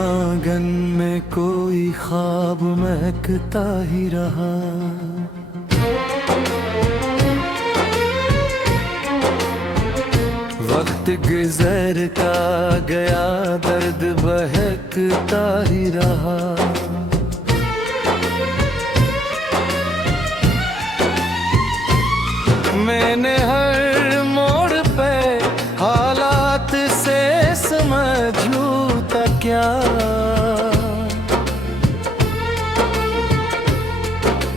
आंगन में कोई ख्वाब महकता ही रहा। वक्त गुजरता गया, दर्द बहकता ही रहा। मैंने हर मोड़ पे हालात से समझूं था क्या,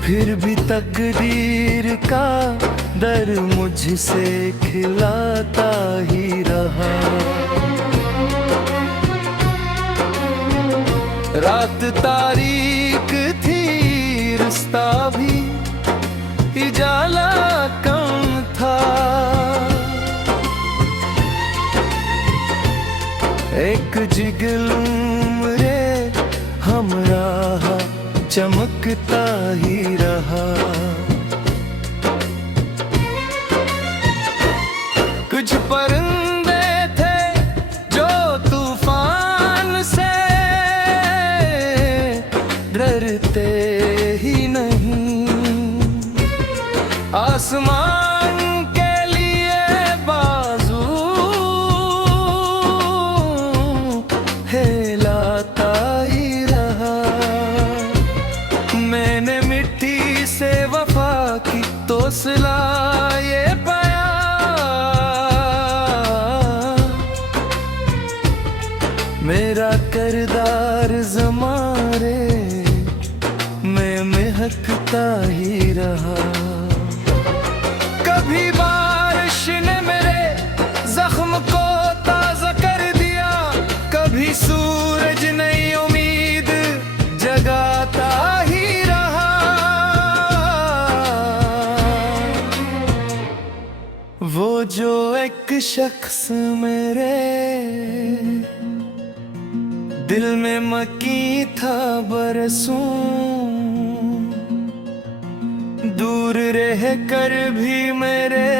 फिर भी तकदीर का दर मुझसे खिलाता ही रहा। रात तारीक थी, रास्ता भी उजाला कम था। एक जिगलूं रे हमराह चमकता ही रहा। कुछ परिंदे थे जो तूफान से डरते ही नहीं, आसमान के लिए बाजू हिलाता ही रहा। मैंने मिट्टी से वफा की तो सिला ये पाया, मेरा किरदार ज़मारे में महकता ही रहा। कभी बारिश ने मेरे जख्म को ताज़ा कर दिया, कभी सूरज नई उम्मीद जगाता ही रहा। वो जो एक शख्स मेरे दिल में मकी था बरसों, दूर रह कर भी मेरे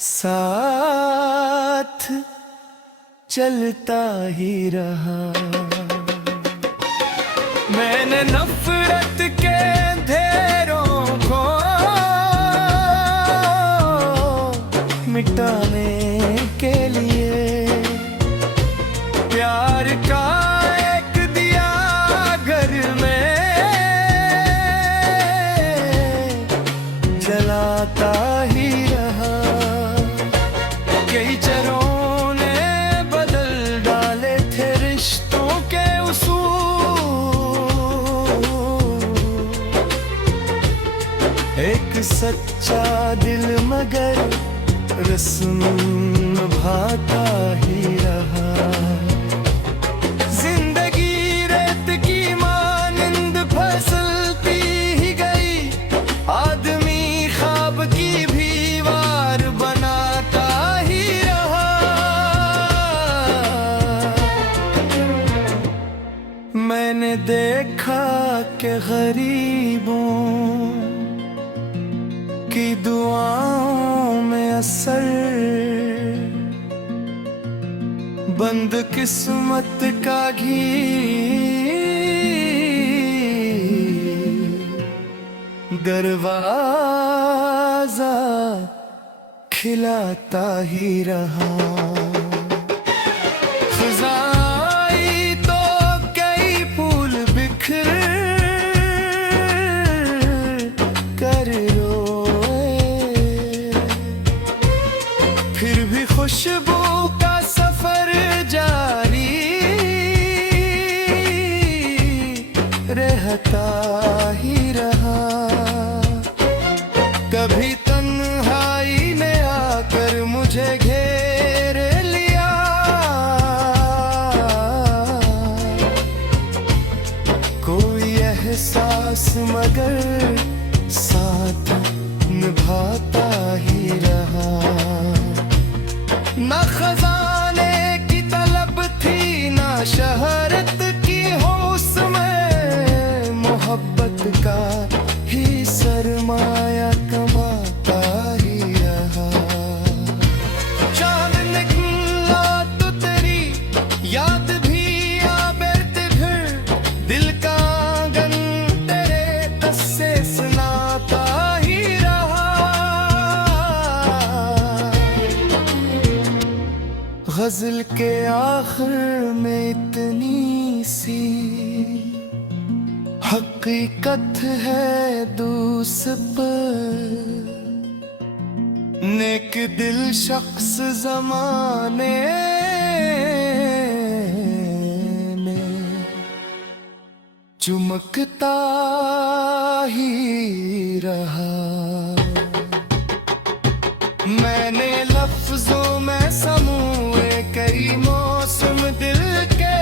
साथ चलता ही रहा। मैंने नफरत के अंधेरों को मिटाने के लिए प्यार का एक दिया घर में जलाता ही रहा। कई चरों ने बदल डाले थे रिश्तों के उसूल, एक सच्चा दिल मगर रस्म निभाता ही रहा। जिंदगी रेत की मानिंद फिसलती ही गई, आदमी ख्वाब की भी वार बनाता ही रहा। मैंने देखा कि गरीबों की दुआओं में असर, बंद किस्मत का घी दरवाजा खिलाता ही रहा। फ़िज़ाई तो कई फूल बिखर कर फिर भी खुशबू का सफर जारी रहता ही रहा। कभी तन्हाई ने आकर मुझे घेर लिया, कोई एहसास मगर साथ निभाता ही रहा। ना खजाने की तलब थी, ना शहरत की होश में, मोहब्बत का ही सरमाया कमाता ही रहा। चांद गजल के आखिर में इतनी सी हकीकत है दूस पर, नेक दिल शख्स जमाने में चमकता ही रहा। मैंने लफ्जों में समूए कई मौसम दिल के,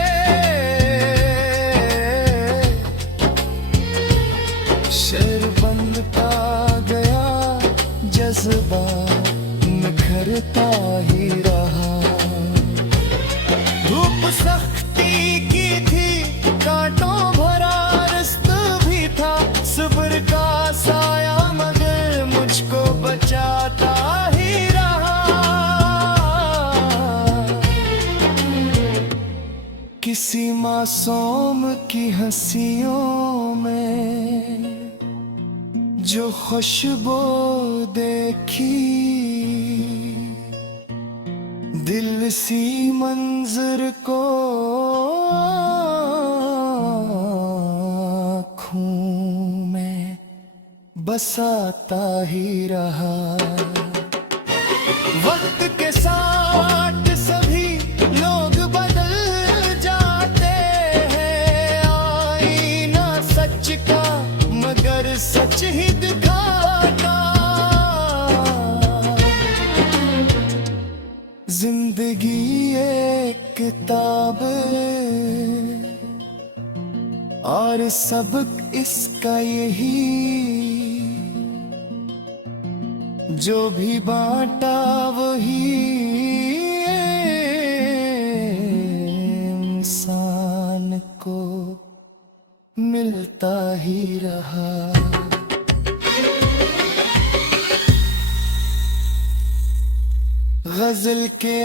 शेर बनता गया जज्बा निखरता ही रहा। धूप सख्ती की थी, कांटों भरा रास्ता भी था, सब्र का साया मगर मुझको बचाता ही रहा। किसी मासूम की हंसियों में जो खुशबू देखी, दिल सी मंजर को आँखों में बसाता ही रहा। वक्त के साथ सभी लोग बदल जाते हैं, आईना सच का मगर सच ही दिखाता। जिंदगी एक किताब और सबक इसका यही, जो भी बांटा वही इंसान को मिलता ही रहा। गजल के